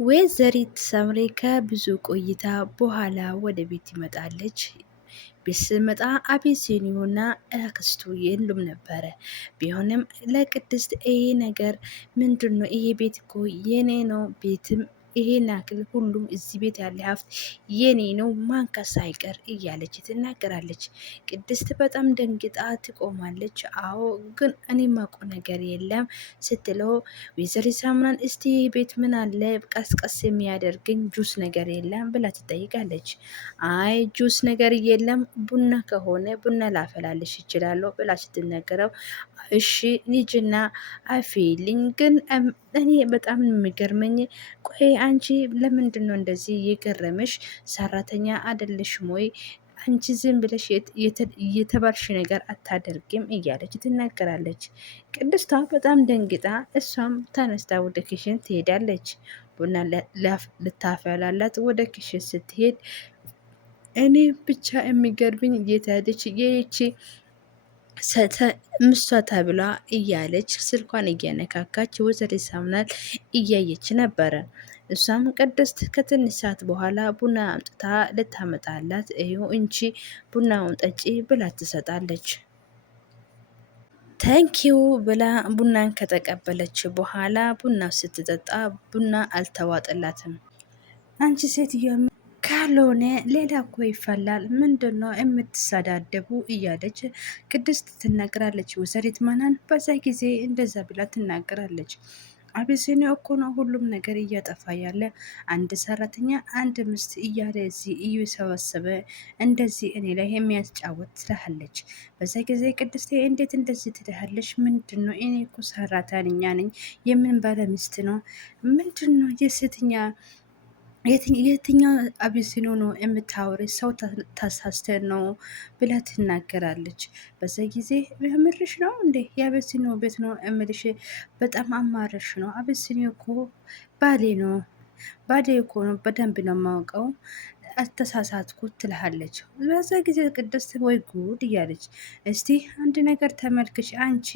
ወይዘሪት ሰምሬ ከብዙ ቆይታ በኋላ ወደ ቤት ትመጣለች። ቤት ስትመጣ አቤሴኒዮና አክስቱ የሉም ነበረ። ቢሆንም ለቅድስት ይሄ ነገር ምንድን ነው? ይሄ ቤት እኮ የኔ ነው። ቤትም ይሄን ያክል ሁሉም እዚህ ቤት ያለ ሀብት የኔ ነው ማንከስ አይቀር እያለች ትናገራለች። ቅድስት በጣም ደንግጣ ትቆማለች። አዎ ግን እኔ ማቆ ነገር የለም ስትለው ወይዘሪት ሳምራን እስቲ ቤት ምን አለ ቀስቀስ የሚያደርግኝ ጁስ ነገር የለም ብላ ትጠይቃለች። አይ ጁስ ነገር የለም ቡና ከሆነ ቡና ላፈላልሽ ይችላለሁ ብላ ስትነገረው እሺ ልጅና አፌልኝ ግን እኔ በጣም የሚገርመኝ ቆይ አንቺ ለምንድን ነው እንደዚህ የገረመሽ? ሰራተኛ አይደለሽም ወይ? አንቺ ዝም ብለሽ የተባልሽ ነገር አታደርግም እያለች ትናገራለች። ቅድስቷ በጣም ደንግጣ እሷም ተነስታ ወደ ኪሽን ትሄዳለች። ቡና ልታፈላላት ወደ ኪሽን ስትሄድ እኔ ብቻ የሚገርብኝ እየተሄደች ይቺ ምሷ ተብላ እያለች ስልኳን እያነካካች ወይዘሪት ሳምናል እያየች ነበረ። እሷም ቅድስት ከትንሽ ሰዓት በኋላ ቡና አምጥታ ልታመጣላት እዩ እንቺ ቡናውን ጠጪ ብላ ትሰጣለች። ተንኪው ብላ ቡናን ከተቀበለች በኋላ ቡና ስትጠጣ ቡና አልተዋጠላትም። አንቺ ሴትዮ ካልሆነ ሌላ እኮ ይፈላል። ምንድን ነው የምትሰዳደቡ? እያለች ቅድስት ትናገራለች። ወይዘሪት ማናን በዛ ጊዜ እንደዛ ብላ ትናገራለች። አቤሴኒያ እኮ ነው ሁሉም ነገር እያጠፋ ያለ አንድ ሰራተኛ አንድ ምስት እያለ እዚህ እየሰበሰበ እንደዚህ እኔ ላይ የሚያስጫወት ትልሃለች። በዛ ጊዜ ቅድስቴ እንዴት እንደዚህ ትልሃለች? ምንድን ነው? እኔ እኮ ሰራተኛ ነኝ። የምን ባለ ሚስት ነው? ምንድን ነው የሴትኛ የትኛው አቢሲኒዮ ነው የምታወሪ? ሰው ተሳስተን ነው ብላ ትናገራለች። በዛ ጊዜ ምርሽ ነው እንዴ? የአቢሲኒዮ ቤት ነው እምልሽ። በጣም አማረሽ ነው። አቢሲኒዮ እኮ ባሌ ነው። ባሌ እኮ ነው። በደንብ ነው የማውቀው። አተሳሳትኩት ትልሃለች። በዛ ጊዜ ቅድስት ወይ ጉድ እያለች እስቲ አንድ ነገር ተመልክች አንቺ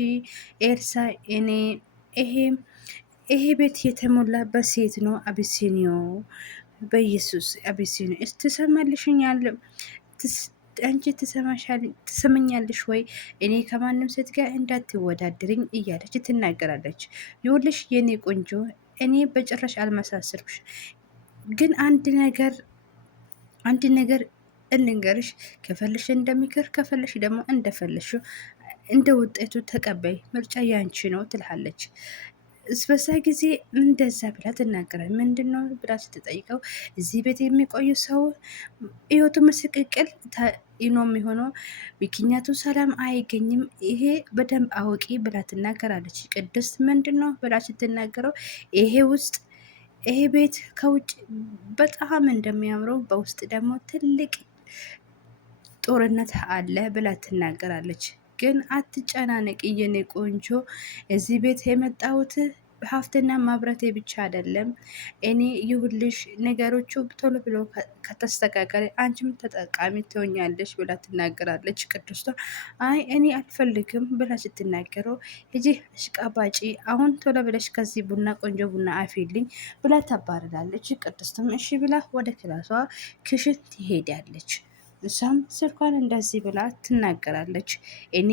ኤልሳ እኔ ይሄ ቤት የተሞላ በሴት ነው። አቢሲኒዮ በኢየሱስ አቢሲኒዮ ትሰማልሽኛል? አንቺ ትሰመኛለሽ ወይ? እኔ ከማንም ሴት ጋር እንዳትወዳድርኝ እያለች ትናገራለች። ይኸውልሽ የኔ ቆንጆ እኔ በጭራሽ አልመሳሰልኩሽ፣ ግን አንድ ነገር እንንገርሽ። ከፈለሽ እንደሚከር ከፈለሽ ደግሞ እንደፈለሽ እንደ ውጤቱ ተቀበይ፣ ምርጫ ያንቺ ነው ትልሃለች። በዛ ጊዜ እንደዛ ብላ ትናገራል። ምንድን ነው ብላ ስትጠይቀው እዚህ ቤት የሚቆዩ ሰው ህይወቱ ምስቅቅል ነው የሚሆነው፣ ምክንያቱ ሰላም አይገኝም። ይሄ በደንብ አውቂ ብላ ትናገራለች። ቅድስት ምንድን ነው ብላ ስትናገረው ይሄ ቤት ከውጭ በጣም እንደሚያምረው በውስጥ ደግሞ ትልቅ ጦርነት አለ ብላ ትናገራለች። ግን አትጨናነቅ የኔ ቆንጆ፣ እዚህ ቤት የመጣሁት ሀብትና ማብረቴ ብቻ አይደለም። እኔ ይሁልሽ ነገሮቹ ቶሎ ብሎ ከተስተካከለ አንቺም ተጠቃሚ ትሆኛለሽ ብላ ትናገራለች። ቅድስቷ አይ እኔ አልፈልግም ብላ ስትናገረው ሂጂ አሽቃባጪ፣ አሁን ቶሎ ብለሽ ከዚህ ቡና ቆንጆ ቡና አፊልኝ ብላ ታባርራለች። ቅድስትም እሺ ብላ ወደ ክላሷ ክሽን ትሄዳለች። እሷም ስልኳን እንደዚህ ብላ ትናገራለች። እኔ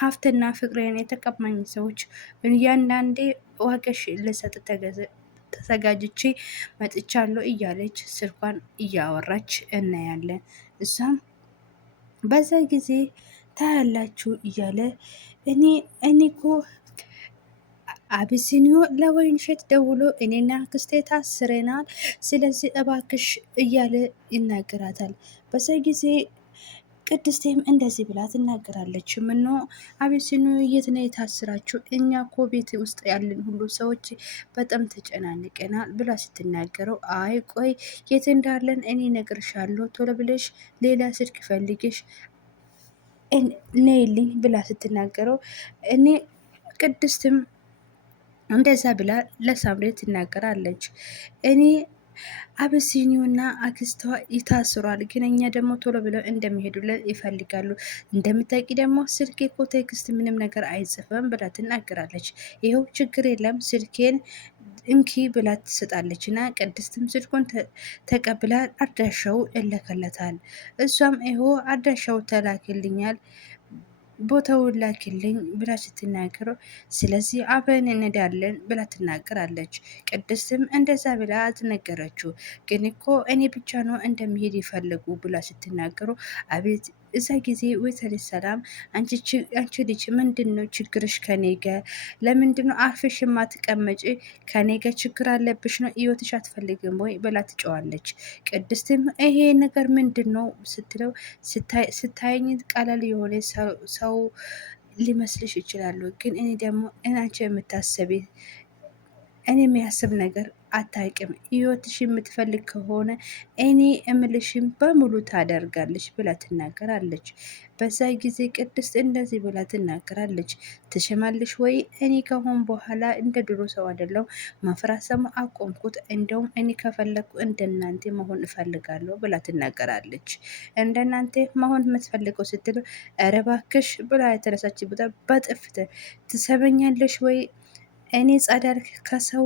ሀብትና ፍቅሬን የተቀማኝ ሰዎች እያንዳንዴ ዋጋሽ ልሰጥ ተዘጋጅቼ መጥቻለሁ እያለች ስልኳን እያወራች እናያለን። እሷም በዛ ጊዜ ታያላችሁ እያለ እኔ እኮ አቢሲኒዮ ለወይንሸት ደውሎ እኔና ክስቴ ታስረናል፣ ስለዚህ እባክሽ እያለ ይናገራታል። በዛ ጊዜ ቅድስቴም እንደዚህ ብላ ትናገራለች። ምኖ አቢሲኒዮ የት ነው የታስራችሁ? እኛ እኮ ቤት ውስጥ ያለን ሁሉ ሰዎች በጣም ተጨናንቀናል ብላ ስትናገረው አይ ቆይ የት እንዳለን እኔ ነግርሻለሁ፣ ቶሎ ብለሽ ሌላ ስልክ ፈልገሽ ነይልኝ ብላ ስትናገረው እኔ ቅድስትም እንደዛ ብላ ለሳምሬ ትናገራለች። እኔ አቢሲኒዮና አክስቷ ይታስሯል፣ ግን እኛ ደግሞ ቶሎ ብለው እንደሚሄዱልን ይፈልጋሉ። እንደምታውቂ ደግሞ ስልኬ እኮ ቴክስት ምንም ነገር አይጽፍም ብላ ትናገራለች። ይኸው ችግር የለም ስልኬን እንኪ ብላ ትሰጣለች እና ቅድስትም ስልኩን ተቀብላ አድራሻው ይለከለታል። እሷም ይሆ አድራሻው ተላክልኛል ቦታውን ላኪልኝ ብላ ስትናገረው ስለዚህ አብረን እንሄዳለን ብላ ትናገራለች። ቅድስትም እንደዛ ብላ አትነገረችው። ግን እኮ እኔ ብቻ ነው እንደሚሄድ ይፈልጉ ብላ ስትናገረው አቤት እዛ ጊዜ ወይዘሮ ሰላም አንቺ ልጅ ምንድን ነው ችግርሽ ከኔ ጋ? ለምንድን ነው አርፈሽ የማትቀመጪ? ከኔ ጋ ችግር አለብሽ ነው ህይወትሽ አትፈልግም ወይ ብላ ትጨዋለች። ቅድስትም ይሄ ነገር ምንድን ነው ስትለው ስታየኝ ቀለል የሆነ ሰው ሊመስልሽ ይችላሉ፣ ግን እኔ ደግሞ እናንቺ የምታሰቢ እኔ የሚያስብ ነገር አታውቅም። ህይወትሽ የምትፈልግ ከሆነ እኔ እምልሽም በሙሉ ታደርጋለች ብላ ትናገራለች። በዛ ጊዜ ቅድስት እንደዚህ ብላ ትናገራለች። ትሽማለሽ ወይ? እኔ ከሆን በኋላ እንደ ድሮ ሰው አይደለም መፍራሰሙ አቆምኩት። እንደውም እኔ ከፈለግኩ እንደናንተ መሆን እፈልጋለሁ ብላ ትናገራለች። እንደናንተ መሆን የምትፈልገው ስትል ኧረ እባክሽ ብላ የተነሳችበት በጥፍት ትሰበኛለሽ ወይ? እኔ ጸዳል ከሰው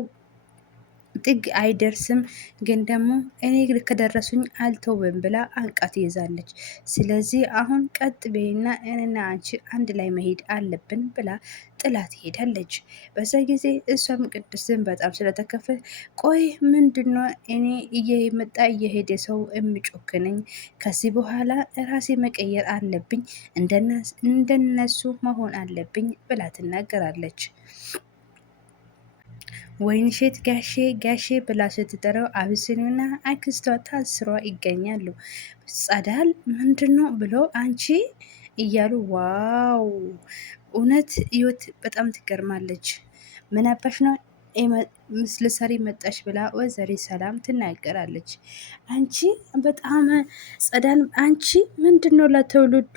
ጥግ አይደርስም፣ ግን ደግሞ እኔ ከደረሱኝ አልተውም ብላ አንቃት ይዛለች። ስለዚህ አሁን ቀጥ ቤና እኔና አንቺ አንድ ላይ መሄድ አለብን ብላ ጥላት ሄዳለች። በዛ ጊዜ እሷም ቅድስትን በጣም ስለተከፈ ቆይ ምንድነው እኔ እየመጣ እየሄደ ሰው የሚጮክነኝ? ከዚህ በኋላ ራሴ መቀየር አለብኝ፣ እንደነሱ መሆን አለብኝ ብላ ትናገራለች። ወይንሸት ጋሼ ጋሼ ብላ ስትጠራው አብስኒና አክስቷ ታስሯ ይገኛሉ። ጸዳል ምንድነው ብሎ አንቺ እያሉ ዋው እውነት ህይወት በጣም ትገርማለች። ምን አባሽ ነው ልትሰሪ መጣሽ ብላ ወይዘሪ ሰላም ትናገራለች። አንቺ በጣም ጸዳል አንቺ ምንድነው ለትውልዱ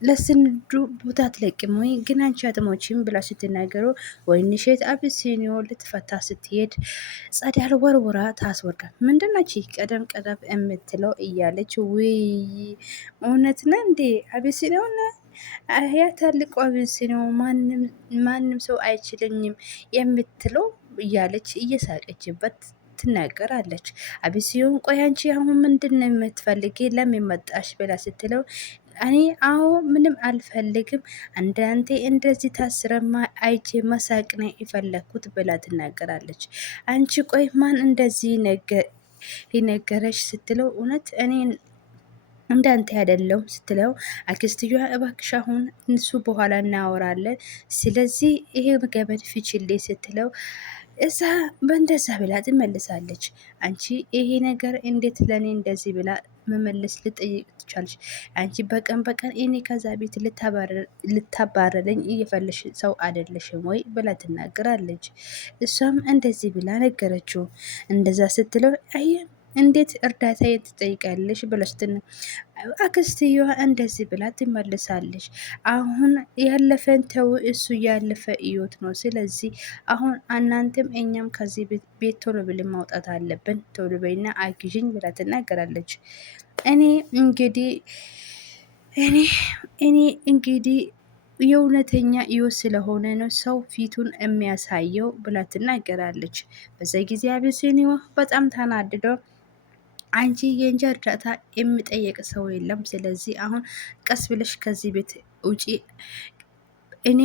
ለስንዱ ቦታ አትለቅም ወይ? ግን አንቺ አትሞቺም ብላ ስትናገሩ ወይንሸት አብሲኒዮ ልትፈታ ስትሄድ ጸዳል ወርውራ ታስወርዳል። ምንድናች ቀደም ቀደም የምትለው እያለች ውይ እውነት ነ እንዴ አብሲኒዮ ነ ያ ታልቁ አብሲኒዮ ማንም ሰው አይችለኝም የምትለው እያለች እየሳቀችበት ትናገራለች። አብሲዮን ቆይ አንቺ አሁን ምንድን ነው የምትፈልጊ ለምን መጣሽ ብላ ስትለው እኔ አዎ ምንም አልፈልግም፣ አንዳንቴ እንደዚህ ታስረማ አይቼ መሳቅ ነው የፈለግኩት ብላ ትናገራለች። አንቺ ቆይ ማን እንደዚህ ነገረሽ ስትለው እውነት እኔ እንዳንተ አይደለሁም ስትለው አክስትየዋ እባክሽ አሁን እንሱ በኋላ እናወራለን፣ ስለዚህ ይሄ ገበድ ፍችሌ ስትለው እዛ በእንደዛ ብላ ትመልሳለች። አንቺ ይሄ ነገር እንዴት ለእኔ እንደዚህ ብላ መመለስ ልጠይቅ ትቻለች? አንቺ በቀን በቀን እኔ ከዛ ቤት ልታባረረኝ እየፈለሽ ሰው አይደለሽም ወይ ብላ ትናገራለች። እሷም እንደዚህ ብላ ነገረችው። እንደዛ ስትለው አይ እንዴት እርዳታ ትጠይቃለሽ ብለሽትን አክስትየዋ እንደዚህ ብላ ትመልሳለች። አሁን ያለፈን ተው፣ እሱ ያለፈ እዮት ነው። ስለዚህ አሁን እናንተም እኛም ከዚህ ቤት ቶሎ ብለን ማውጣት አለብን፣ ቶሎ በይና አግዥኝ ብላ ትናገራለች። እኔ እንግዲህ የእውነተኛ እዮት ስለሆነ ነው ሰው ፊቱን የሚያሳየው ብላ ትናገራለች። በዛ ጊዜ አብሲኒዮ በጣም ተናድደው አንቺ የእንጂ እርዳታ የሚጠየቅ ሰው የለም። ስለዚህ አሁን ቀስ ብለሽ ከዚህ ቤት ውጪ። እኔ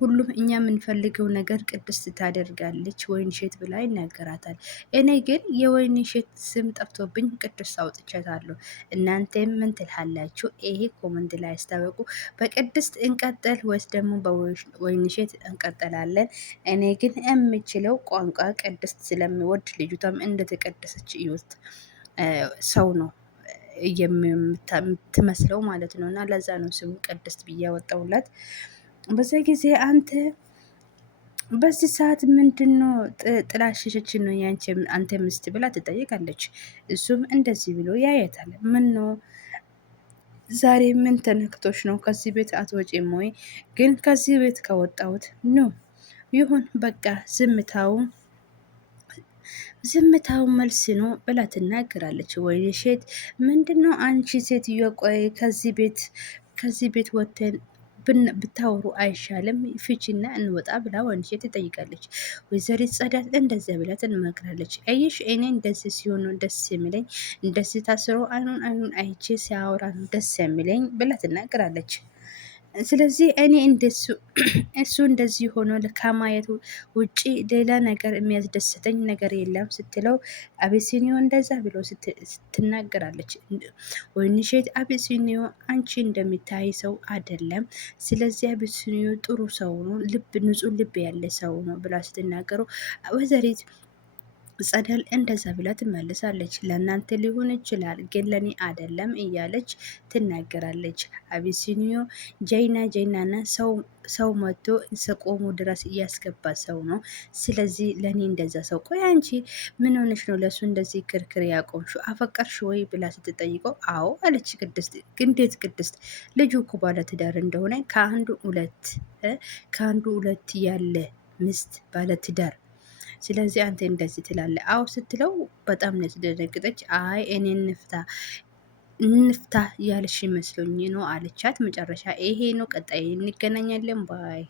ሁሉም እኛ የምንፈልገው ነገር ቅድስት ታደርጋለች ወይንሸት ብላ ይናገራታል። እኔ ግን የወይንሸት ስም ጠፍቶብኝ ቅድስት አውጥቻታለሁ። እናንተም ምን ትልሃላችሁ? ይሄ ኮመንት ላይ አስታወቁ። በቅድስት እንቀጠል ወይስ ደግሞ በወይንሸት እንቀጠላለን? እኔ ግን የምችለው ቋንቋ ቅድስት ስለሚወድ ልጅቷም እንደተቀደሰች እዩት ሰው ነው የምትመስለው ማለት ነው። እና ለዛ ነው ስሙ ቅድስት ብዬ ያወጣውላት። በዛ ጊዜ አንተ በዚህ ሰዓት ምንድን ነው ጥላሸሸች ነው አንተ ምስት ብላ ትጠይቃለች። እሱም እንደዚህ ብሎ ያየታል። ምን ነው ዛሬ ምን ተነክቶች ነው? ከዚህ ቤት አትወጪም ወይ? ግን ከዚህ ቤት ከወጣሁት ነው ይሁን በቃ ዝምታው መልስ ነው ብላ ትናገራለች። ወይንሸት ምንድን ነው አንቺ ሴትዮ ቆይ ከዚህ ቤት ወተን ብታወሩ አይሻልም? ፍቺና እንወጣ ብላ ወንድዬ ትጠይቃለች። ወይዘሪት ጸዳል እንደዚያ ብላ ትመክራለች። አየሽ እኔ እንደዚህ ሲሆን ነው ደስ የሚለኝ፣ እንደዚህ ታስሮ አይኑን አይቼ ሲያወራ ነው ደስ የሚለኝ ብላ ትናገራለች። ስለዚህ እኔ እንደሱ እሱ እንደዚህ ሆኖ ከማየት ውጪ ሌላ ነገር የሚያስደስተኝ ነገር የለም ስትለው አቤሲኒዮ እንደዛ ብሎ ስትናገራለች። ወይንሸት አቤሲኒዮ አንቺ እንደሚታይ ሰው አይደለም፣ ስለዚህ አቤሲኒዮ ጥሩ ሰው ነው፣ ንጹህ ልብ ያለ ሰው ነው ብላ ስትናገረው ወይዘሪት ጸደል እንደዛ ብላ ትመልሳለች። ለእናንተ ሊሆን ይችላል ግን ለኔ አይደለም እያለች ትናገራለች። አቢሲኒዮ ጀይናና ሰው መጥቶ እስከቆሙ ድረስ እያስገባ ሰው ነው። ስለዚህ ለእኔ እንደዛ ሰው ቆይ አንቺ ምን ሆነሽ ነው ለእሱ እንደዚህ ክርክር ያቆምሹ? አፈቀርሽ ወይ ብላ ስትጠይቀው አዎ አለች ቅድስት። እንዴት ቅድስት? ልጁ እኮ ባለትዳር እንደሆነ ከአንዱ ሁለት ያለ ሚስት ባለትዳር ስለዚህ አንተ እንደዚህ ትላለህ? አዎ ስትለው በጣም ነው የተደነገጠች። አይ እኔ እንፍታ ያለሽ መስሎኝ ነው አለቻት። መጨረሻ ይሄ ነው። ቀጣይ እንገናኛለን ባይ